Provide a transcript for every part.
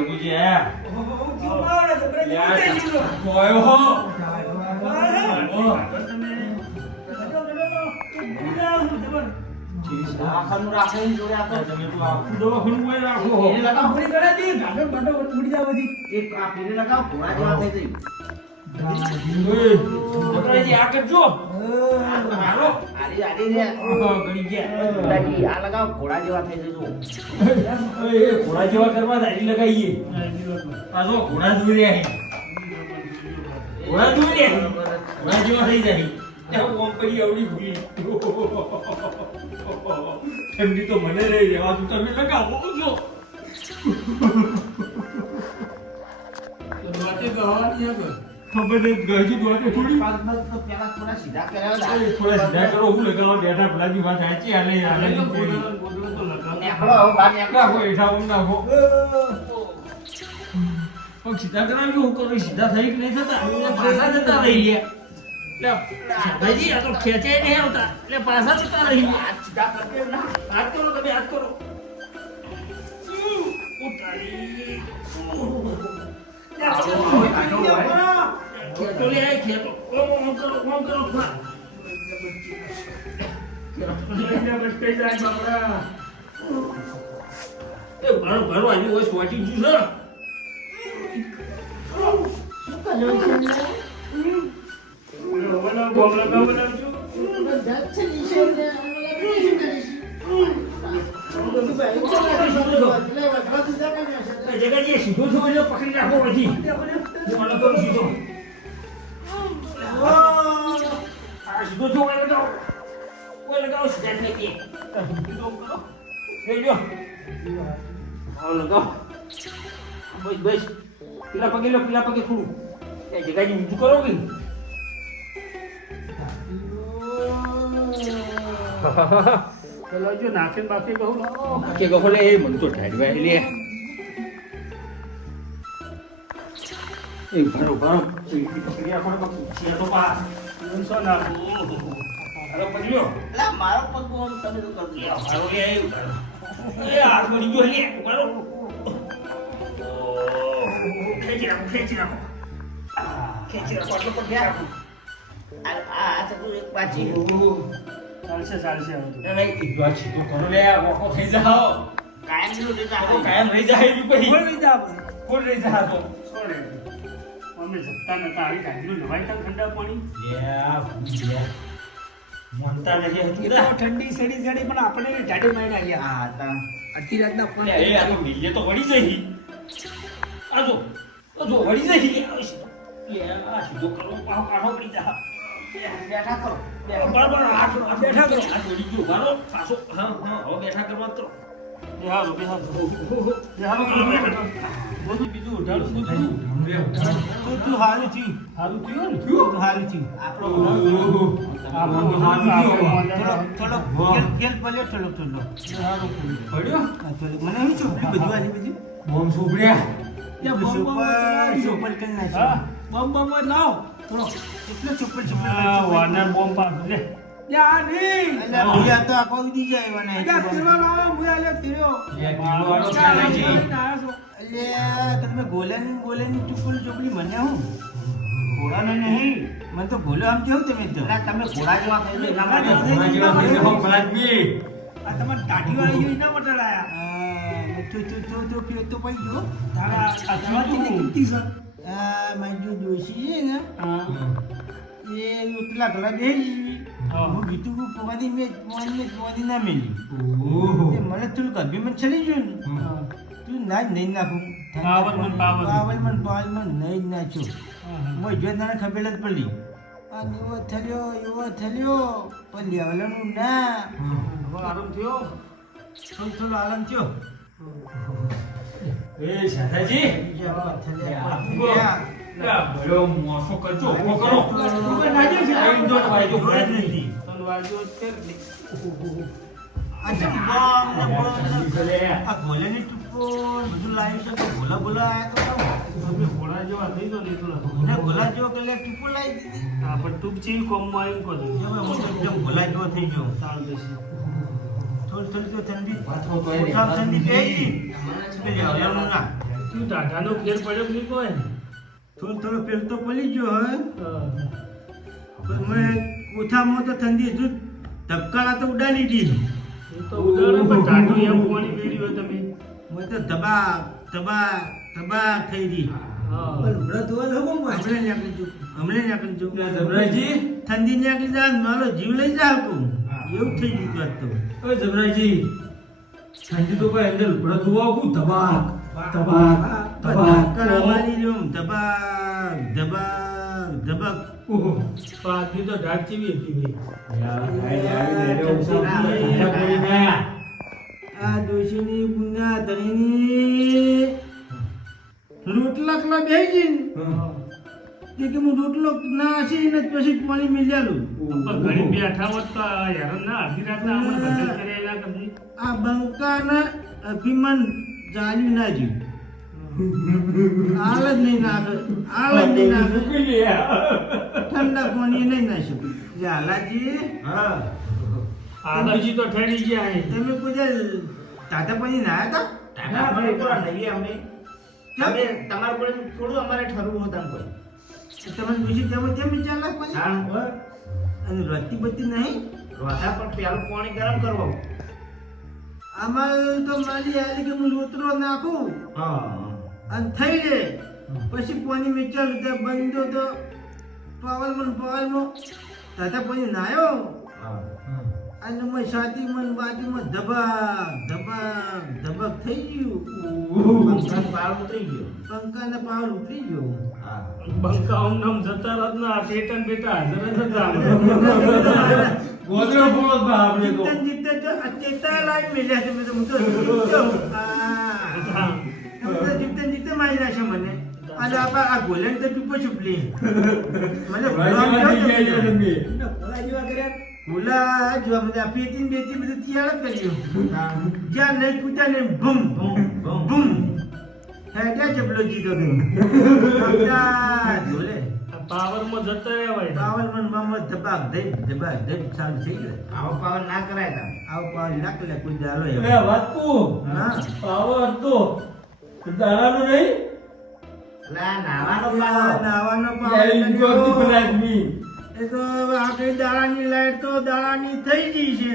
જગુજી હે આખાનું રાખે જોડે આપણે તમે તો આખું દવાખાનું કોઈ રાખો એને લગાવ પૂરી કરે દી ગાડો ગાડો ઉડી જાવ બધી એક આ પીરે લગાવ ઘોડા જેવા થઈ ઓય છોકરાજી આ કરજો હાલો આડી આડી રે ગણી ગયા દાદી આ લગાવ ઘોડા જેવા થઈ જજો ઓય ઘોડા જેવા કરવા દાઢી લગાવીએ પાછો ઘોડા દૂર રહે ઘોડા દૂર રહે ઘોડા જેવા થઈ જાય ત્યાં કોમ્પની આવડી ભૂલી ઠંડી તો મને રહી રહેવા તું તમે લગાવો છો વાતે ગવાની હે ખબર નહીં ગઈ વાતે થોડી પાક તો પેલા થોડા સીધા કરાવ થોડા સીધા કરો હું લગાવો બેઠા ભલાજી વાત સાચી હાલે હાલે નેકળો હવે બાર નેકળો નાખો એઠા ઊંઘ નાખો પણ સીધા કરાવ્યું હું કરું સીધા થઈ કે નહીં થતા પાછા જતા રહી ગયા ભાઈજી આ તો ખેંચાય નહીં આવતા એટલે પાછા જતા રહી ગયા હાથ સીધા કરકે ના હાથ કરો તમે હાથ કરો ઉતારી ખેતો લે આ ખેતો ઓમ કરો ખા બચકાઈ જાય બાપડા એ ભારો ભારો આવી હોય સ્વાટી જ્યું છે બોમ લગાવ બનાવજો જગાજી સીધો છો એટલે પકડી રાખો પછી હું આનો કરું સીધો આ સીધો છો કોઈ લગાવો સીધા થઈ ગઈ લઈ લો આવો લગાવો બસ પેલા પગે થોડું એ જગાજી ઊંચું કરો કે ચલો જો નાખીને બાકી કહું કે કહો લે એ મન તો ઢાડવા લે એ ભરો પકડી આખો પકડી તો પા સો ના હાલો પકડ્યો લા મારો પગ બોલ તમે તો કરી દો હાલો લે એ આ પડી ગયો લે બરો ખેંચી રાખો આટલો પગ રાખો આ તો એક પાછી ચાલશે હવે તો એ નહીં ઈડવા છીતો કરો લે મોકો થઈ જાઓ કાયમ નું દેતા તો કાયમ રહી જાય એવી પછી કોઈ લઈ જા કોણ રહી જા તો છોડે અમે સત્તા નતા આવી કાઢ્યું નવાઈ કાલ ઠંડા પાણી લે મનતા નથી એ તો ઠંડી સડી પણ આપણે ટાટી મારી આવ્યા હા તા અડધી રાતના ફોન એ આ તો મિલે તો વળી જઈ આ જો વળી જઈ લે આ સીધો કરો કાઢો પડી જા બેઠા કરો બરાબર બેઠા કરો આ જોડી ગયો બારો પાછો હા હવે બેઠા કરવા કરો બેહારો બીજું ઉઠાડું તું હારું થયું ને તું હારું થયું થોડો કેલ પડ્યો થોડો પડ્યો મને હું ચોપડી બધું આલી બધી બોમ સુપડ્યા ચોપડ કરી નાખ્યો બમ લાવ થોડો એટલો ચોપડ વાના બોમ્બ પાસ લે તો આપો દી જાય મને તમે ગોલાની ચોપડી મને હું ઘોડાને નહીં મને તો ગોલો આમ કેવું તમે તો તમે ઘોડા જેવા થઈ આ તમારે દાઢી વાળી જોઈ ના મટાડાયા તો પઈ ગયો મારી જોશી છે ને એ પેલા ઘણા બેસી હું ગીતું પવાદી મેં ના મેલી મને થોડું ગભી મને ચડી ગયું ને તું ના જ નહીં નાખું પાવલ મન નહીં જ નાખ્યો હું જો તને ખબર જ પડી અને એવો થયો પણ લેવલનું ના આરામ થયો થોડો આરામ થયો એ શાદાજી બરો મોસો કરજો ઓ કરો નાજે છે આઈ ડોન્ટ વાજો બ્રેડ નથી તન વાજો તેર આ ગોલાની ટુપો બધું લાવ્યું છે તો ગોલા આયા તો તમે ગોલા જેવા થઈ ગયો ને થોડા ગોલા જેવો કલે ટુપો લાવી દીધી હા પણ ટુપ ચીલ કોમમાં આવ્યું કોને એકદમ ગોલા જેવો થઈ ગયો તાળ બેસી થોડી તો ઠંડી ઠંડી પેલી હલવાનું ના શું ટાટાનો ફેર પડ્યો કે નહીં કોઈ? થોડો પેલ તો પડી ગયો હે હા. પણ મેં કોઠામાં તો ઠંડી હજુ ધબકારા તો ઉડાડી દીધી એ તો ઉદાહરણ પણ ટાટું એમ પાણી વેડ્યું હોય તમે. મેં તો ધબાક થઈ ગઈ હા. હમણાં નીકળી જવું જબરાજી ઠંડી નીકળી જાય ને મારો જીવ લઈ જાય તું એવું થઈ ગયું આજ તો ઓય જબરાજી ઠંડી તો કોઈ અંદર લુગડા ધોવા આવું ધબાક ધબાક ધબાક ધબકારા મારી રહ્યો ધબાક ઓહો પણ આજની તો ઢાળ ચેવી હતી ભાઈ? આ ડોશીની ગુના ધણીની રોટલા કલા બેહી જઈને કે હું રોટલો ના હસી ને પછી પાણી મિલાલું પણ ઘણી બેઠા હોત તો હેરાન ના અડધી રાતના અમને ભજન કર્યા એના કરતી. આ બંકાના અભિમાન જાણ્યું ના જીવ હાલ જ નહીં નાખે ઠંડા પાણી નહીં નાખ્યું લાલાજી આદુજી તો ઠેડી ગયા હે. તમે કોઈ તાતા પાણી નાયા ટાટા ભાઈ કોણ નહીં અમે તમે તમારા પર થોડું અમારે ઠરવું હતું કોઈ હતા તમે પૂછી તેમ ચાલે પાણી હા અને રતી બત્તી નહીં રોધા પણ પેલું પાણી ગરમ કરવું અમારે તો મારી આલી કે હું લોતરો નાખું હા અને થઈ જાય પછી પાણી મેં ચાલુ ત્યાં બંધો તો પાવલમાં તાતા પાણી નાયો અને મેં છાતીમાં ને બાજુમાં ધબક થઈ ગયું પંખાનો પાળ ઉતરી ગયો પંખાને પાવલ ઉતરી ગયો હા બંકા ઓમ નામ જતા રાત ના પેટન બેટા હાજર જ હતા. ગોદરો બોલો આપણે તો જીતન તો ચેતા લાઈ મેલ્યા છે મેં તો હું તો જીતતો. જીતન મારી નાખે મને અને આ ગોલન તો ટૂંકો છુપલી મને ભૂલા જોવા મને આ પેટી ને બેટી બધું તૈયાર કર્યું જ્યાં નહીં પૂછ્યા ને બૂમ બૂમ હેડ્યા ચપલો જીતો ગઈ બોલે પાવરમાં જતા રહેવાય. પાવલ મન મામા ધબાક ધબ ચાલુ થઈ ગયો આવો પાવર ના કરાય તા આવો પાવલ નાખ લે કોઈ દાલો એ એમ વાતકુ હા પાવર તો દાડાનો નહીં એટલે આ નાવાનો પાવર નાવાનો યાર ગોતી પાવલ બનાવી એ તો આખી દાડાની લાઈટ તો દાડાની થઈ ગઈ છે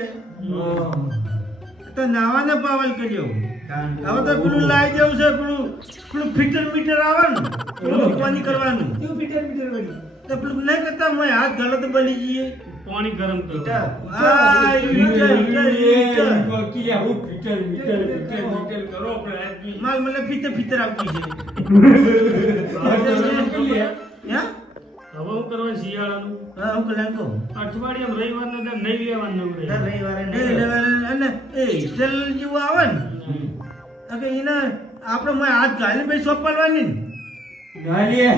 તો નાવાનો પાવલ કર્યો હવે તો પેલું લાઈ જવું છે પેલું મીટર આવે ને પેલું પાણી કરવાનું તો પેલું નહીં કરતા મેં હાથ ગલત બની જઈએ પાણી ગરમ કરો. આ હીટર. કરો આપણે માલ મને ફીતર આપી છે હે? હવે હું કરવા શિયાળાનું હા હું કલાકો અઠવાડિયામાં રવિવારના દર નહીં લેવાનું દર નવરે. રવિવારે એ નહીં લેવાનું અને એ હિટલ જેવું આવે ને કે એને આપણે મેં હાથ ગાલી ભાઈ સોંપવાની ને ગાલીએ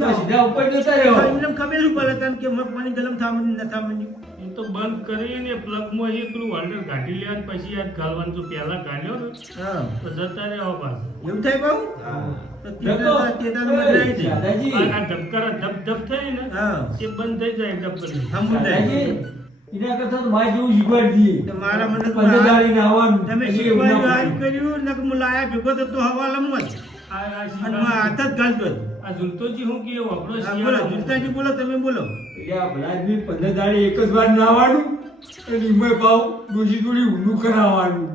તો સીધા ઉપર જતા રહ્યો એમને ખબેલું પડે કારણ કે મેં પાણી ગરમ થવાની ન થવાની એ તો બંધ કરીને પ્લગમાં એ પેલું હોલ્ડર કાઢી લેવાનું પછી યાદ ગાલવાનું તો પહેલા ગાળ્યો ને હા તો જતા રહેવા પાછું. એવું થાય બહુ તો તેતા બદલાઈ જાય દાદાજી આ ધબકારા ધબ થઈ ને હા એ બંધ થઈ જાય એકદમ કરી. દાદાજી એના કરતા તો મારે જેવું શીખવાડી દઈએ તો મારા મને તો પંચદારી નાવાનું તમે શીખવાનું આજ કર્યું ને હું લાયા ભેગો તો હવાલામાં જ આ અને શિયાળા- હું હાથ જ ગાલતો જ. આ ઝૂલતોજી હું કેવો આપણો હા, બોલો શિયાળો. જુલતાજી બોલો તમે બોલો એટલે આ ભલાદમી 15 દાડી એક જ વાર નાવાનું અને ઈમાં પાવ ડોસી થોડી ઊંડું કરાવવાનું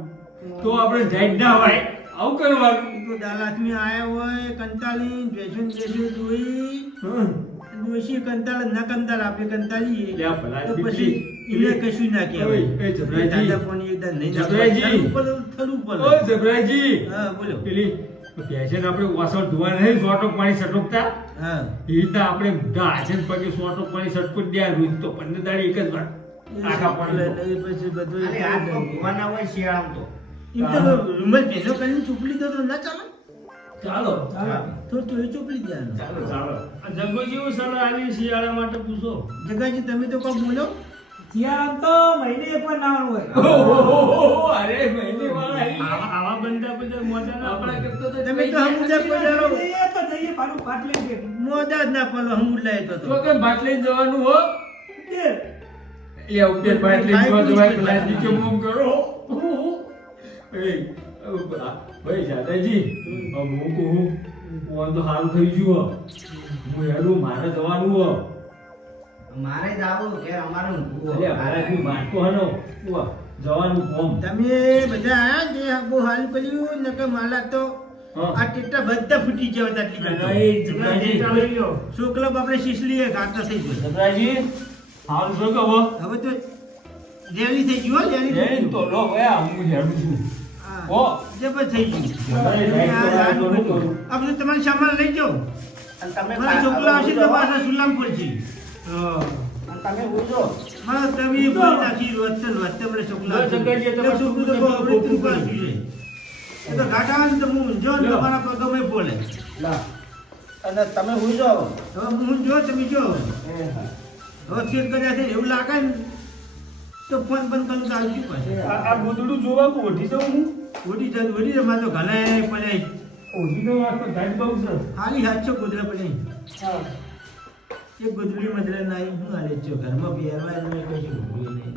તો આપણે ઢાઈટ ના હોય આવું કરવાનું તો દાલાતમી આયા હોય કંટાળી બેસું જોઈ ડોશી કંટાળ ના કંટાળ આપણે કંટાળીએ લે આ ભલા તો દીકરી. પછી એને કશું ના કહેવાય ઓય, એ જબરાજી. દાદા પણ એકદમ નહીં જબરાજી. થડું ઓ પડે જબરાજી હા બોલો પેલી પેશન આપણે વાસણ ધોવા નહીં સોટો પાણી સટકતા હા એ રીતના આપણે બધા હાજર પગે સોટો પાણી સટકું જ દે રોજ તો 15 દાડી એક જ વાર આખા પાણી તો. એ પછી બધું અરે આ તો ભગવાનના હોય શિયાળામાં તો એમ તો રૂમલ ભેગો કરીને ચૂપડી દો તો ના ચાલે ચાલો થોડું ચૂપડી દેવાનું ચાલો ચાલો આ જગ્ગો જેવું સલાહ આલી શિયાળા માટે પૂછો. જગાજી તમે તો કોક બોલો ઓહો, અરે મહિને વાળા આવી. આવા બંધા બધા મોટા ના આપણા પડે. કરતા તો તમે તો હમુદા પધારો મોદા જ ના પડો હમુદ લાય તો તો કેમ ભાત લઈને જવાનું હો એ ઉપર ભાત લઈને જવા જવાય પેલા નીચે મોમ કરો ભાઈ દાદાજી હું કહું હું તો સારું થઈ ગયું હું હેલું મારે જવાનું હો મારે જ આવું કે અમારે ઊંઘવું અરે મારાથી વાંચતો હનો જવાનું કોમ તમે બધા આયા જે બહુ હાલ કર્યું ને કે માલા તો હા. આ ટેટા બધા ફૂટી ગયા હતા આટલી કરતો. નહીં, જબરાજી. શુક્લ બાપરે શીશલીએ ઘાટા થઈ ગયો જબરાજી, હાલ શું કહો? હવે તો રેલી થઈ ગયું હો, રેલી થઈ એ ગયું. તો લો ગયા હું હેડું છું હા, ઓ જબર થઈ ગયું તમારે લાઈટ આ તો હાલ નહીં કરું. આ બધું તમારે સામાન લઈ જાઓ અને તમે મારા છોકરા આવશે તો પાછા સુલામ પડશે અને તમે ઊંઘો. મારા તમે બોલી નાખી વચ્ચે મને છોકરા લો, શંકરજી, તમે છોકરું તો બહુ અવળી તું પાછું છે. એ તો ઘાટા આવે ને તો હું જો ને લો. તમારા પગમાં બોલે લા. અને તમે ઊંઘો. હવે હું જો તમે જો એ હા. હવે ચેક કર્યા છે એવું લાગે ને તો ફોન બંધ કરું તો આવી ગયું પાછું. આ ગોદડું જોવા કો ઓઢી દઉં હું? ઓડી જાય મારે તો ઘરે પડે ઓઢી દઉં, આ તો ટાઈટ બહુ છે. ખાલી હાથ છો ગોદડા પડે હા. એક ગોદડી મજરે ના હું હાલે છો ઘરમાં પહેરવા કશું ઊભું નહીં